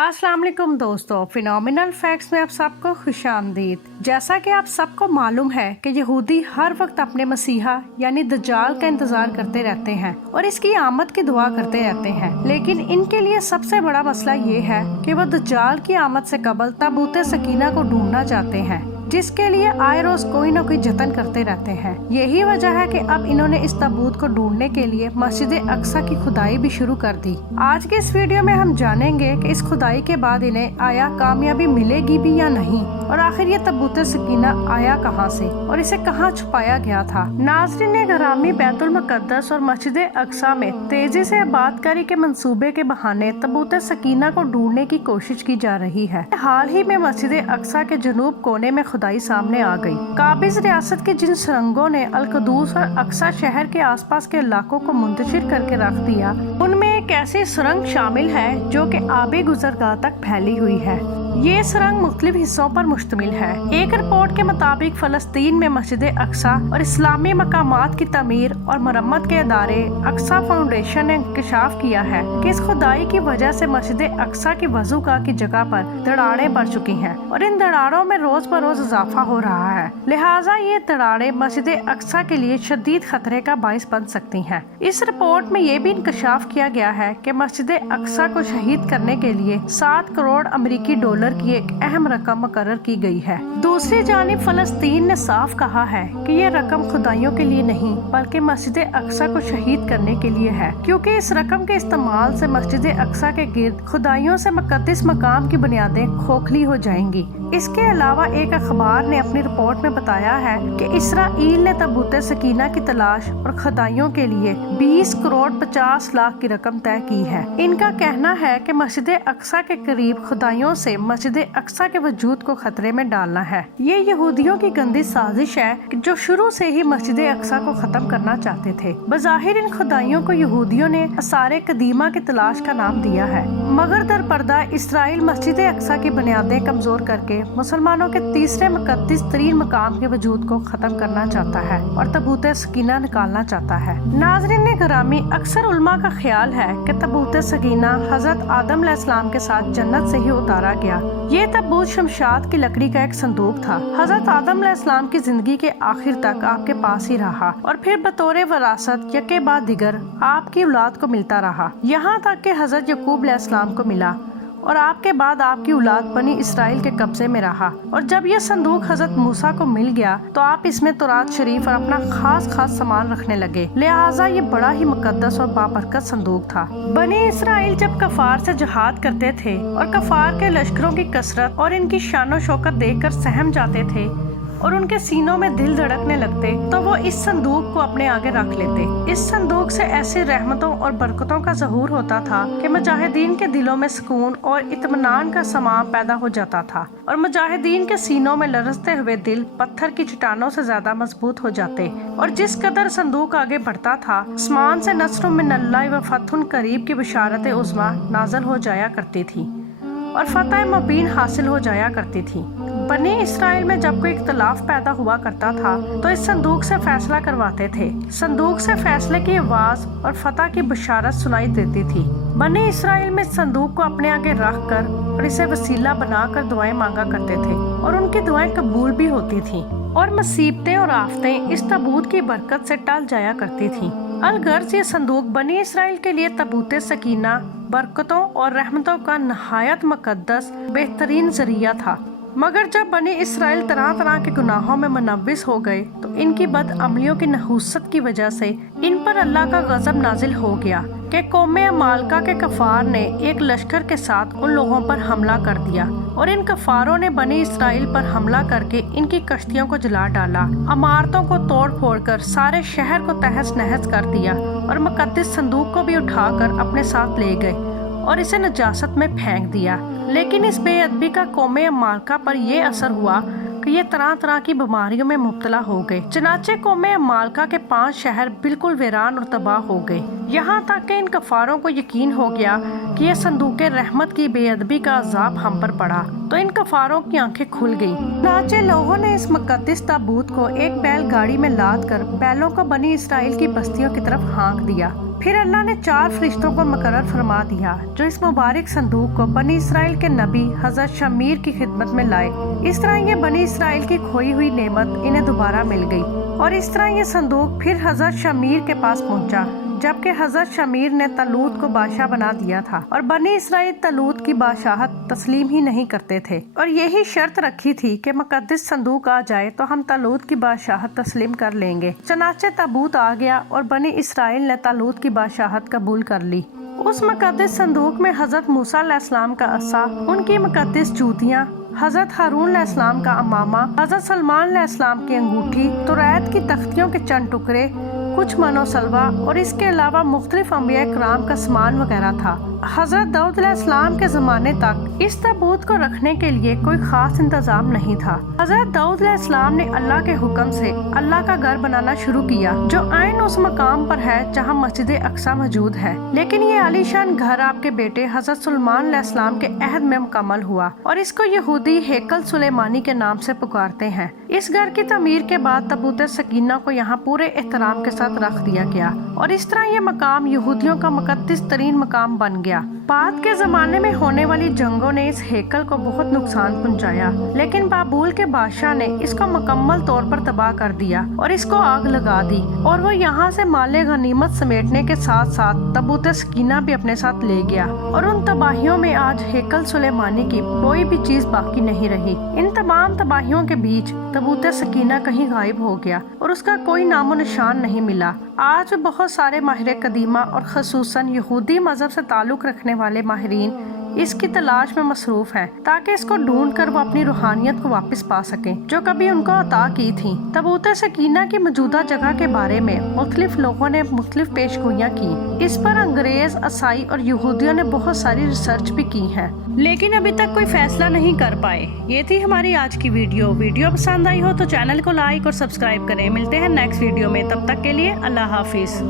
अस्सलाम वालेकुम दोस्तों, फिनोमिनल फैक्ट्स में आप सबको खुशामदीद। जैसा कि आप सबको मालूम है कि यहूदी हर वक्त अपने मसीहा यानी दज्जाल का इंतजार करते रहते हैं और इसकी आमद की दुआ करते रहते हैं, लेकिन इनके लिए सबसे बड़ा मसला ये है कि वो दज्जाल की आमद से कबल ताबूत सकीना को ढूंढना चाहते हैं, जिसके लिए आए रोज कोई न कोई जतन करते रहते हैं। यही वजह है कि अब इन्होंने इस ताबूत को ढूंढने के लिए मस्जिद अक्सा की खुदाई भी शुरू कर दी। आज के इस वीडियो में हम जानेंगे कि इस खुदाई के बाद इन्हें आया कामयाबी मिलेगी भी या नहीं, और आखिर ये ताबूत सकीना आया कहां से और इसे कहां छुपाया गया था। नाज़रीन ग्रामी, बैतुल मुक़द्दस और मस्जिद अक्सा में तेजी से आबादकारी के मंसूबे के बहाने ताबूत सकीना को ढूंढने की कोशिश की जा रही है। हाल ही में मस्जिद अक्सा के जनूब कोने में खुदाई सामने आ गई। काबिज रियासत की जिन सुरंगों ने अल-कुदूस और अक्सा शहर के आसपास के इलाकों को मुंतशिर करके रख दिया, उनमें एक ऐसी सुरंग शामिल है जो कि आबे गुजरगाह तक फैली हुई है। ये सुरंग मुख्तलिफ हिस्सों पर मुश्तमिल है। एक रिपोर्ट के मुताबिक फलस्तीन में मस्जिद अक्सा और इस्लामी मकामात की तमीर और मरम्मत के इदारे अक्सा फाउंडेशन ने इंकशाफ किया है कि इस खुदाई की वजह से मस्जिद अक्सा की वज़ूगाह की जगह पर दरारें पड़ चुकी हैं और इन दरारों में रोज बरोज इजाफा हो रहा है। लिहाजा ये दरारें मस्जिद अक्सा के लिए शदीद खतरे का बाइस बन सकती हैं। इस रिपोर्ट में ये भी इंकशाफ किया गया है कि मस्जिद अक्सा को शहीद करने के लिए 7 करोड़ अमेरिकी डॉलर की एक अहम रकम मुकर्रर की गई है। दूसरी जानिब फलस्तीन ने साफ कहा है कि ये रकम खुदाइयों के लिए नहीं बल्कि मस्जिद अक्सा को शहीद करने के लिए है, क्योंकि इस रकम के इस्तेमाल से मस्जिद अक्सा के गिर्द खुदाइयों से मुकद्दस मकाम की बुनियादें खोखली हो जाएंगी। इसके अलावा एक अखबार ने अपनी रिपोर्ट में बताया है कि इसराइल ने ताबूत सकीना की तलाश और खुदाइयों के लिए 20 करोड़ 50 लाख की रकम तय की है। इनका कहना है कि मस्जिद अक्सा के करीब खुदाइयों से मस्जिद अक्सा के वजूद को खतरे में डालना है। ये यहूदियों की गंदी साजिश है जो शुरू से ही मस्जिद अक्सा को खत्म करना चाहते थे। बज़ाहिर इन खुदाइयों को यहूदियों ने आसारे कदीमा की तलाश का नाम दिया है, मगर दर पर्दा इसराइल मस्जिद अक्सा की बुनियादें कमजोर करके मुसलमानों के तीसरे मुकद्दस तरीन मकाम के वजूद को खत्म करना चाहता है और ताबूत सकीना निकालना चाहता है। नाज़रीन ग्रामी, अक्सर उलमा का ख्याल है कि ताबूत सकीना हजरत आदम अलैहिस्सलाम के साथ जन्नत से ही उतारा गया। ये ताबूत शमशाद की लकड़ी का एक संदूक था। हजरत आदम अलैहिस्सलाम की जिंदगी के आखिर तक आपके पास ही रहा और फिर बतौर वरासत यके बाद दिगर आपकी औलाद को मिलता रहा, यहाँ तक कि हजरत यकूब अलैहिस्सलाम को मिला और आपके बाद आपकी औलाद बनी इसराइल के कब्जे में रहा। और जब यह संदूक हजरत मूसा को मिल गया तो आप इसमें तौरात शरीफ और अपना खास सामान रखने लगे, लिहाजा ये बड़ा ही मुकद्दस और बाबरकत संदूक था। बनी इसराइल जब कफार से जिहाद करते थे और कफार के लश्करों की कसरत और इनकी शान और शौकत देखकर सहम जाते थे और उनके सीनों में दिल धड़कने लगते तो वो इस संदूक को अपने आगे रख लेते। इस संदूक से ऐसी रहमतों और बरकतों का ज़हूर होता था कि मुजाहिदीन के दिलों में सुकून और इत्मीनान का समा पैदा हो जाता था और मुजाहिदीन के सीनों में लरजते हुए दिल पत्थर की चट्टानों से ज्यादा मजबूत हो जाते। और जिस कदर संदूक आगे बढ़ता था, आसमान से नस्रुम मिनल्लाहि व फतहुन करीब की बशारत उज़्मा नाज़िल हो जाया करती थी और फतह मुबीन हासिल हो जाया करती थी। बनी इसराइल में जब कोई इख्तलाफ पैदा हुआ करता था तो इस संदूक से फैसला करवाते थे। संदूक से फैसले की आवाज और फतह की बशारत सुनाई देती थी। बनी इसराइल में संदूक को अपने आगे रख कर और इसे वसीला बनाकर दुआएं मांगा करते थे और उनकी दुआएं कबूल भी होती थी और मुसीबतें और आफतें इस ताबूत की बरकत से टल जाया करती थी। अलगर्ज ये संदूक बनी इसराइल के लिए ताबूत सकीना, बरकतों और रहमतों का नहायत मुकद्दस बेहतरीन जरिया था। मगर जब बनी इसराइल तरह तरह के गुनाहों में मुनव्विस हो गए तो इनकी बदअमलियों की नहूसत की वजह से इन पर अल्लाह का गजब नाजिल हो गया कि कौमे अमालका के कफार ने एक लश्कर के साथ उन लोगों पर हमला कर दिया और इन कफारों ने बनी इसराइल पर हमला करके इनकी कश्तियों को जला डाला, अमारतों को तोड़ फोड़ कर सारे शहर को तहस नहस कर दिया और मुकद्दस संदूक को भी उठाकर अपने साथ ले गए और इसे नजासत में फेंक दिया। लेकिन इस बेअदबी का कौमे अमालका पर यह असर हुआ कि ये तरह तरह की बीमारियों में मुब्तला हो गए। चनाचे कौमे अमालका के 5 शहर बिल्कुल वीरान और तबाह हो गए। यहाँ तक कि इन कफारों को यकीन हो गया कि ये संदूक रहमत की बेअदबी का अजाब हम पर पड़ा, तो इन कफारों की आंखें खुल गई। चुनांचे लोगों ने इस मुकद्दस ताबूत को एक बैलगाड़ी में लाद कर बैलों को बनी इसराइल की बस्तियों की तरफ हाँक दिया। फिर अल्लाह ने 4 फरिश्तों को मुकर्रर फरमा दिया जो इस मुबारक संदूक को बनी इसराइल के नबी हजरत शमीर की खिदमत में लाए। इस तरह ये बनी इसराइल की खोई हुई नेमत इन्हें दोबारा मिल गई और इस तरह ये संदूक फिर हजरत शमीर के पास पहुंचा, जबकि हजरत शमीर ने तलूत को बादशाह बना दिया था और बनी इसराइल तलूत की बादशाहत तस्लीम ही नहीं करते थे और यही शर्त रखी थी कि मुकद्दस संदूक आ जाए तो हम तलूत की बादशाहत तस्लीम कर लेंगे। चनाचे ताबूत आ गया और बनी इसराइल ने तलूत की बादशाहत कबूल कर ली। उस मुकद्दस संदूक में हजरत मूसा अलैहिस्सलाम का असा, उनकी मुकद्दस जूतियाँ, हजरत हारून अलैहिस्सलाम का अमामा, हजरत सलमान अलैहिस्सलाम की अंगूठी, तौरात की तख्तियों के चंद टुकड़े, कुछ मनो सलवा और इसके अलावा मुख्तलिफ अंबिया कराम का सामान वगैरह था। हजरत दाऊद अलैहिस्सलाम के ज़माने तक इस ताबूत को रखने के लिए कोई खास इंतजाम नहीं था। हजरत दाऊद अलैहिस्सलाम ने अल्लाह के हुक्म से अल्लाह का घर बनाना शुरू किया जो आइन उस मकाम पर है जहाँ मस्जिद अक्सा मौजूद है, लेकिन ये आलीशान घर आपके बेटे हजरत सुलेमान अलैहिस्सलाम के अहद में मुकम्मल हुआ और इसको यहूदी हेकल सुलेमानी के नाम से पुकारते हैं। इस घर की तमीर के बाद ताबूत सकीना को यहाँ पूरे एहतराम के साथ रख दिया गया और इस तरह ये मकाम यहूदियों का मुकद्दस तरीन मकाम बन गया। बाद के जमाने में होने वाली जंगों ने इस हेकल को बहुत नुकसान पहुंचाया, लेकिन बाबुल के बादशाह ने इसको मुकम्मल तौर पर तबाह कर दिया और इसको आग लगा दी और वो यहाँ से माले गनीमत समेटने के साथ साथ ताबूत सकीना भी अपने साथ ले गया और उन तबाहियों में आज हेकल सुलेमानी की कोई भी चीज बाकी नहीं रही। इन तमाम तबाहियों के बीच ताबूत सकीना कहीं गायब हो गया और उसका कोई नामो निशान नहीं मिला। आज बहुत सारे माहिर कदीमा और खसूसन यहूदी मजहब से ताल्लुक रखने वाले माहिरीन इसकी तलाश में मसरूफ हैं ताकि इसको ढूंढ कर वो अपनी रूहानियत को वापस पा सकें जो कभी उनको अता की थी। ताबूत सकीना की मौजूदा जगह के बारे में मुख्तलिफ लोगों ने मुख्तलिफ पेशगोइयाँ की। इस पर अंग्रेज, ईसाई और यहूदियों ने बहुत सारी रिसर्च भी की है, लेकिन अभी तक कोई फैसला नहीं कर पाए। ये थी हमारी आज की वीडियो पसंद आई हो तो चैनल को लाइक और सब्सक्राइब करें। मिलते हैं नेक्स्ट वीडियो में, तब तक के लिए अल्लाह हाफिज।